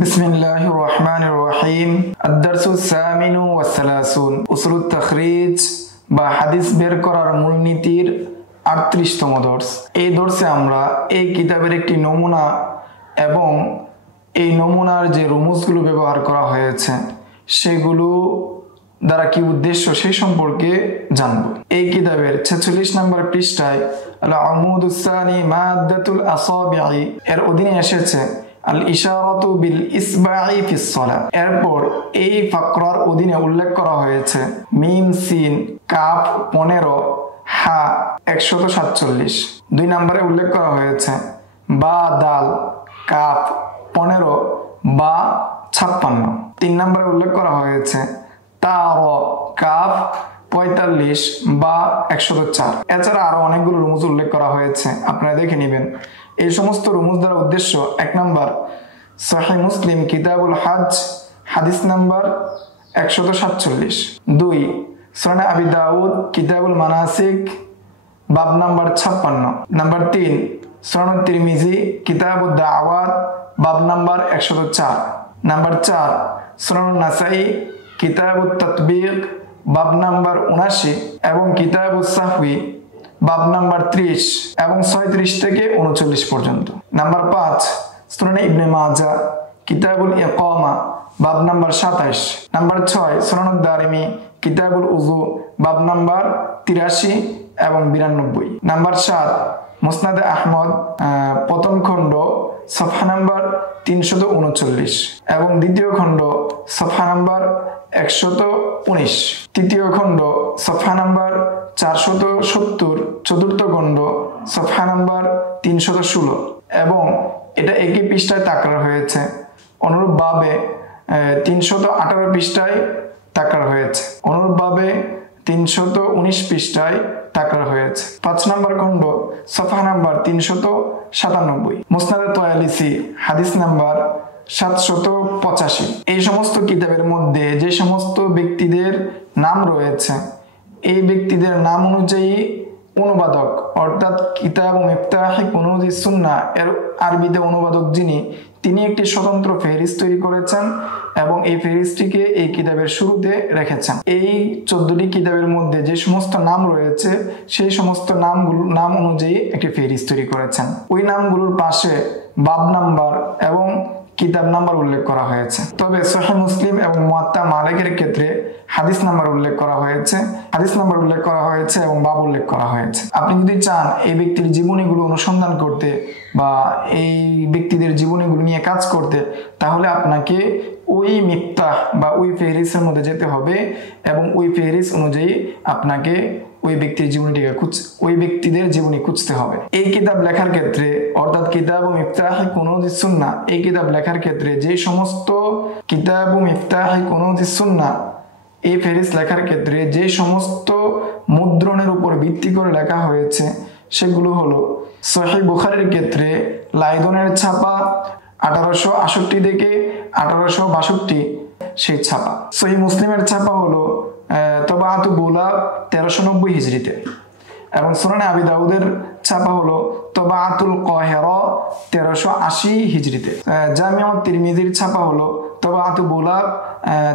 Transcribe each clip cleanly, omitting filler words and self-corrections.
বিসমিল্লাহির রহমানির রহিম। আদ-দারসু সামিনু ওয়াস সালাসুন, উসুলুত তাখরিজ বা হাদিস বের করার মূলনীতির ৩৮তম দর্স। এই দর্সে আমরা এই কিতাবের একটি নমুনা এবং এই নমুনার যে রুমুজগুলো ব্যবহার করা হয়েছে সেগুলো দ্বারা কি উদ্দেশ্য সেই সম্পর্কে জানব। এই কিতাবের ৪৬ নম্বর পৃষ্ঠায় আল-আমুদুস সানি মাদ্দাতুল আসাবিঈ এর অধীনে এসেছে আল ইশারাতু বিল ইসবাঈ ফিস সালাহ। এরপর এই ফাকরার অধীনে উল্লেখ করা হয়েছে মিম সিন কাফ 15 হা 147। ২ নম্বরে উল্লেখ করা হয়েছে বা দাল কাফ 15 বা 56। ৩ নম্বরে উল্লেখ করা হয়েছে তা র কাফ 45 বা 104। এছাড়া আরো অনেকগুলো রুমুজ উল্লেখ করা হয়েছে, আপনারা দেখে নেবেন। এই সমস্ত রুমুজ দ্বারা উদ্দেশ্য: ১ নম্বর সহিহ মুসলিম কিতাবুল হজ হাদিস নাম্বার 147। ২ সুনান আবি দাউদ কিতাবুল মানাসিক বাব নাম্বার 56। নাম্বার ৩ সুনান তিরমিজি কিতাবুদ দাওয়াত বাব নাম্বার 104। নাম্বার ৪ সুনান নাসাই কিতাবুত তাতবিক বাব নাম্বার ৭৯ এবং কিতাবুস সাহবি বাব নাম্বার ৩০ এবং ৩৬ থেকে ৩৯ পর্যন্ত। নাম্বার ৫ সুনান ইবনে মাজাহ কিতাবুল ইকামা বাব নাম্বার ২৭। নাম্বার ৬ সুনান দারিমি কিতাবুল উযু বাব নাম্বার ৮৩ এবং ৯২। নাম্বার ৭ মুসনাদে আহমদ প্রথম খণ্ড সফহা নাম্বার ৩৩৯ এবং দ্বিতীয় খণ্ড সফহা নাম্বার ১১৯। তৃতীয় খণ্ড সফহা নাম্বার ৪৭০, চতুর্থ খণ্ড সফহা নাম্বার ৩১৬ এবং এটা একই পৃষ্ঠায় তাকরার হয়েছে। অনুরূপভাবে ৩১৮ পৃষ্ঠায় তাকরার হয়েছে। অনুরূপভাবে ৩১৯ পৃষ্ঠায় তাকরার হয়েছে। ৫ নম্বর খণ্ড সফহা নাম্বার ৩৯৭। মুসনাদে তয়ালিসি হাদিস নাম্বার ৭৮৫। এই সমস্ত কিতাবের মধ্যে যে সমস্ত ব্যক্তিদের নাম রয়েছে এই ব্যক্তিদের নাম অনুযায়ী অনুবাদক অর্থাৎ কিতাব মিফতাহি কুনুজিস সুন্নাহ এর আরবিতে অনুবাদক যিনি, তিনি একটি স্বতন্ত্র ফেহরিস্ত তৈরি করেছেন এবং এই ফেহরিস্টটিকে এই কিতাবের শুরুতে রেখেছেন। এই 14টি কিতাবের মধ্যে যে সমস্ত নাম রয়েছে সেই সমস্ত নাম অনুযায়ী একটি ফেহরিস্ত তৈরি করেছেন। ওই নামগুলোর পাশে বাব নাম্বার এবং কিতাব নাম্বার উল্লেখ করা হয়েছে। তবে সহিহ মুসলিম এবং মুয়াত্তা মালিকের ক্ষেত্রে হাদিস নাম্বার উল্লেখ করা হয়েছে, হাদিস নাম্বার উল্লেখ করা হয়েছে এবং বাব উল্লেখ করা হয়েছে। আপনি যদি চান এই ব্যক্তির জীবনীগুলো অনুসন্ধান করতে বা এই ব্যক্তিদের জীবনীগুলো নিয়ে কাজ করতে, তাহলে আপনাকে ওই মিফতাহ বা ওই ফেহরিসের মধ্যে যেতে হবে এবং ওই ফেহরিস অনুযায়ী আপনাকে ওই ব্যক্তিদের জীবনী খুঁজতে হবে। এই কিতাব লেখার ক্ষেত্রে অর্থাৎ কিতাব মিফতাহি কুনুজিস সুন্নাহ এই কিতাব লেখার ক্ষেত্রে যে সমস্ত কিতাব মিফতাহি কুনুজিস সুন্নাহ এই ফেহরিস লেখার ক্ষেত্রে যে সমস্ত মুদ্রণের উপর ভিত্তি করে লেখা হয়েছে সেগুলো হলো: সহিহ বুখারীর ক্ষেত্রে লাইদনের ছাপা 1868 থেকে 1862 সেই ছাপা। সহিহ মুসলিমের ছাপা হলো তবাআতু বুলাগ 1390 হিজরিতে এবং সুনানে আবি দাউদের ছাপা হলো তবাআতুল কাহিরা 1380 হিজরিতে। জামিউ তিরমিজির ছাপা হলো তবাআতু বুলাগ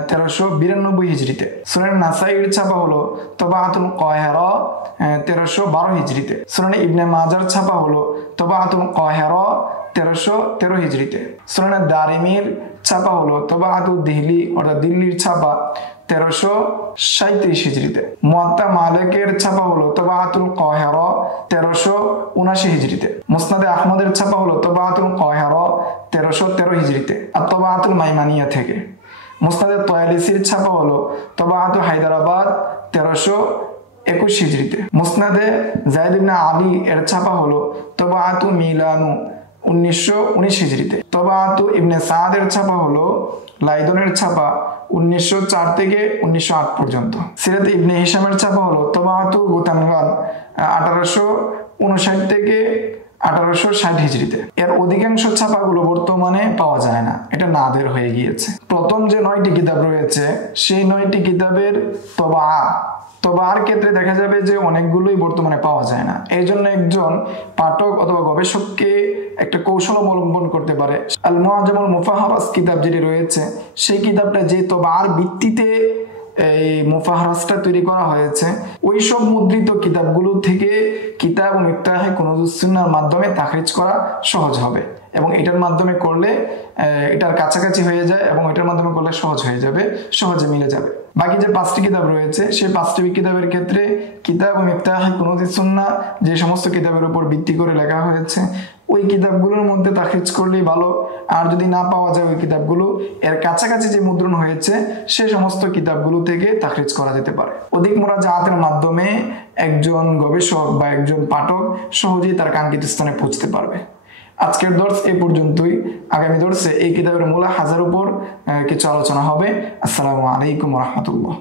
1392 হিজরিতে। সুনান নাসাইর ছাপা হলো তবাআতুল কাহিরা 1312 হিজরিতে। সুনানে ইবনে মাজার ছাপা হলো তবাআতুল কাহিরা 1313 হিজরিতে। সুনানে দারিমির ছাপা হলো তবাআতুল দিহলি অর্থাৎ দিল্লির ছাপা 1337 হিজরিতে। মুয়াত্তা মালিকের ছাপা হলো তবাআতুল কাহিরা 1379 হিজরিতে। মুসনাদে আহমদের ছাপা হলো তবাআতুল কাহিরা 1313 হিজরিতে আর তবাআতুল মাইমানিয়া থেকে। মুসনাদে তয়ালিসির ছাপা হলো তবাআতু হায়দ্রাবাদ 1321 হিজরিতে। মুসনাদে যায়েদ ইবনে আলী এর ছাপা হলো তবাআতু মিলানু 1919 হিজরিতে। তবাআতু ইবনে সাদের ছাপা হলো লাইদনের ছাপা 1904 থেকে 1908 পর্যন্ত। সিরাত ইবনে হিশামের ছাপা হলো তবাআতু গুতানগান 1859 থেকে 1860 হিজরিতে। এর অধিকাংশ ছাপাগুলো বর্তমানে পাওয়া যায় না, এটা নাদের হয়ে গিয়েছে। প্রথম যে 9টি কিতাব রয়েছে সেই 9টি কিতাবের তবাআ তবার ক্ষেত্রে দেখা যাবে যে অনেকগুলোই বর্তমানে পাওয়া যায় না। এই জন্য একজন পাঠক অথবা গবেষককে একটা কৌশল অবলম্বন করতে পারে। আল মুআজামুল মুফাহরাস কিতাব যেটি রয়েছে, সেই কিতাবটা যে তবার ভিত্তিতে এই মুফাহরাসটা তৈরি করা হয়েছে, ওই সব মুদ্রিত কিতাবগুলো থেকে কিতাব ও মিফতাহে কুনুজুস সুন্নাহর মাধ্যমে তাখরিজ করা সহজ হবে, এবং এটার মাধ্যমে করলে এটার কাছাকাছি হয়ে যায়, এবং এটার মাধ্যমে করলে সহজ হয়ে যাবে, সহজে মিলে যাবে। বাকি যে 5টি কিতাব রয়েছে, সেই 5টি কিতাবের ক্ষেত্রে কিতাব ও মিফতাহে কুনুজুস সুন্নাহ যে সমস্ত কিতাবের উপর ভিত্তি করে লেখা হয়েছে, ওই কিতাবগুলোর মধ্যে তাখরিজ করলেই ভালো। আর যদি না পাওয়া যায় ওই কিতাবগুলো, এর কাছাকাছি যে মুদ্রণ হয়েছে সেই সমস্ত কিতাবগুলো থেকে তাখরিজ করা যেতে পারে। অধিক মুরাজাআতের মাধ্যমে একজন গবেষক বা একজন পাঠক সহজেই তার কাঙ্ক্ষিত স্থানে পৌঁছতে পারবে। আজকের দর্স এই পর্যন্তই। আগামী দর্সে এই কিতাবের মুলাহাজার উপর কিছু আলোচনা হবে। আসসালামু আলাইকুম ওয়া রাহমাতুল্লাহ।